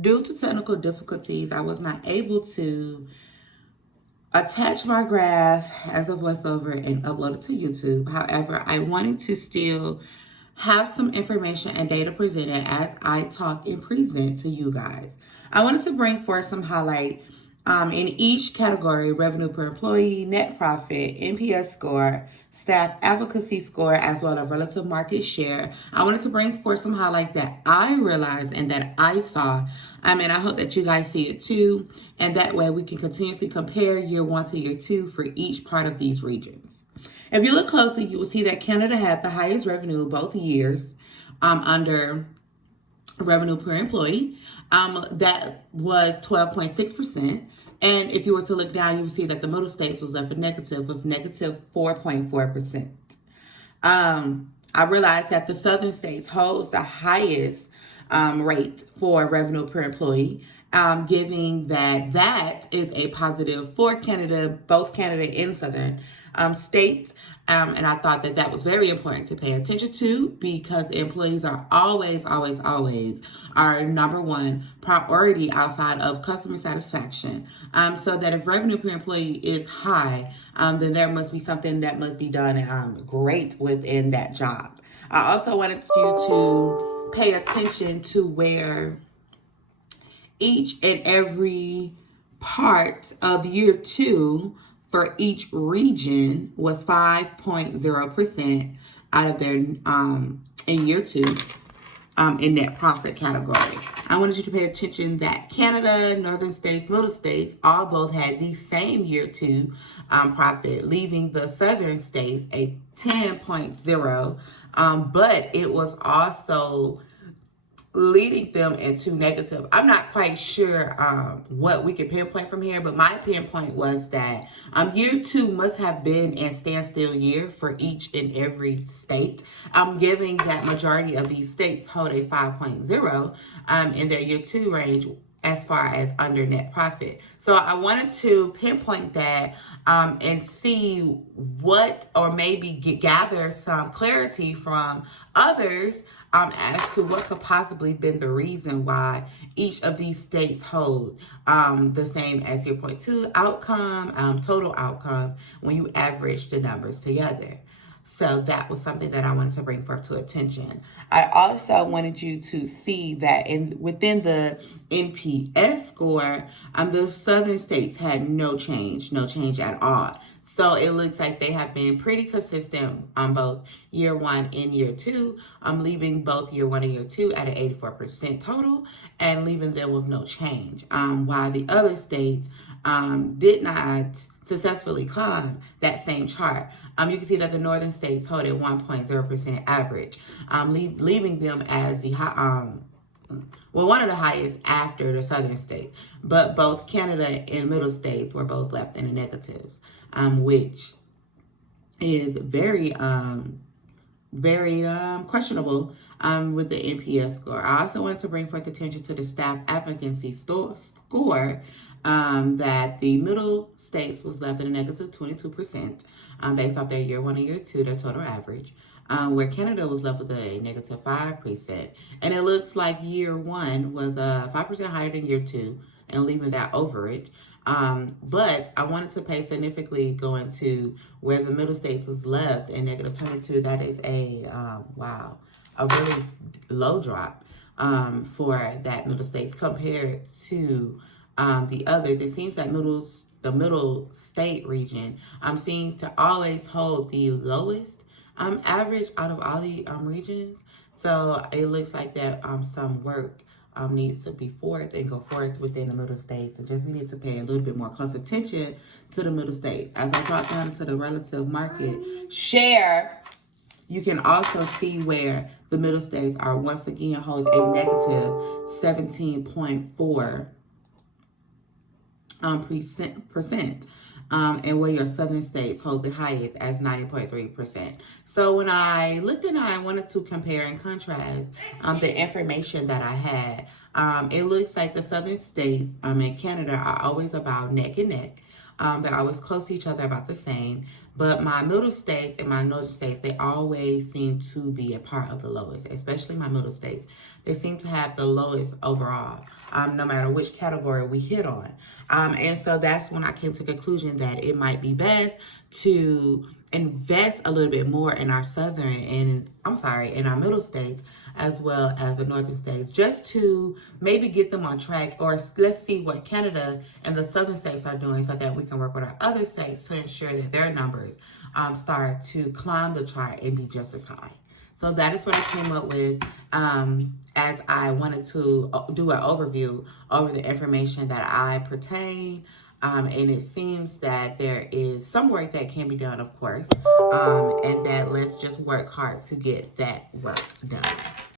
Due to technical difficulties, I was not able to attach my graph as a voiceover and upload it to YouTube. However, I wanted to still have some information and data presented as I talk and present to you guys. I wanted to bring forth some highlight in each category: revenue per employee, net profit, NPS score, staff advocacy score, as well as relative market share. I wanted to bring forth some highlights that I realized and that I saw. And I hope that you guys see it too. And that way we can continuously compare year one to year two for each part of these regions. If you look closely, you will see that Canada had the highest revenue both years under revenue per employee. That was 12.6%. And if you were to look down, you would see that the middle states was left with negative 4.4%. I realized that the southern states holds the highest rate for revenue per employee, giving that is a positive for Canada, both Canada and southern states. And I thought that was very important to pay attention to, because employees are always our number one priority outside of customer satisfaction. So that if revenue per employee is high, then there must be something that must be done great within that job. I also wanted you to pay attention to where each and every part of year two for each region was 5.0% out of their in year two in net profit category. I wanted you to pay attention that Canada, northern states, little states, all both had the same year two profit, leaving the southern states a 10.0, but it was also leading them into negative. I'm not quite sure what we can pinpoint from here, but my pinpoint was that year two must have been a standstill year for each and every state. Giving that majority of these states hold a 5.0 in their year two range as far as under net profit. So I wanted to pinpoint that and see what, or maybe gather some clarity from others as to what could possibly been the reason why each of these states hold the same as 0.2 outcome, total outcome, when you average the numbers together. So that was something that I wanted to bring forth to attention. I also wanted you to see that within the NPS score, the southern states had no change at all. So it looks like they have been pretty consistent on both year one and year two, leaving both year one and year two at an 84% total and leaving them with no change. While the other states did not successfully climb that same chart. You can see that the northern states hold a 1.0% average, leaving them as the one of the highest after the southern states. But both Canada and middle states were both left in the negatives, which is very questionable with the NPS score. I also wanted to bring forth attention to the staff advocacy score, that the middle states was left at a negative 22% based off their year one and year two, their total average, where Canada was left with a negative 5%. And it looks like year one was 5% higher than year two and leaving that overage. But I wanted to pay significantly going to where the middle states was left in negative 22. That is a really low drop for that middle states compared to the others. It seems that the middle state region seems to always hold the lowest average out of all the regions. So it looks like that some work needs to be forth and go forth within the middle states, and just we need to pay a little bit more close attention to the middle states. As I drop down into the relative market share, you can also see where the middle states are once again holds a negative 17.4 percent. And where your southern states hold the highest as 90.3%. So when I looked at it, I wanted to compare and contrast the information that I had. It looks like the southern states and Canada are always about neck and neck. They're always close to each other, about the same. But my middle states and my northern states, they always seem to be a part of the lowest, especially my middle states. They seem to have the lowest overall, no matter which category we hit on. And so that's when I came to the conclusion that it might be best to invest a little bit more in our southern and in our middle states as well as the northern states, just to maybe get them on track, or let's see what Canada and the southern states are doing so that we can work with our other states to ensure that their numbers start to climb the chart and be just as high. So that is what I came up with as I wanted to do an overview over the information that I pertain. And it seems that there is some work that can be done, of course, and that let's just work hard to get that work done.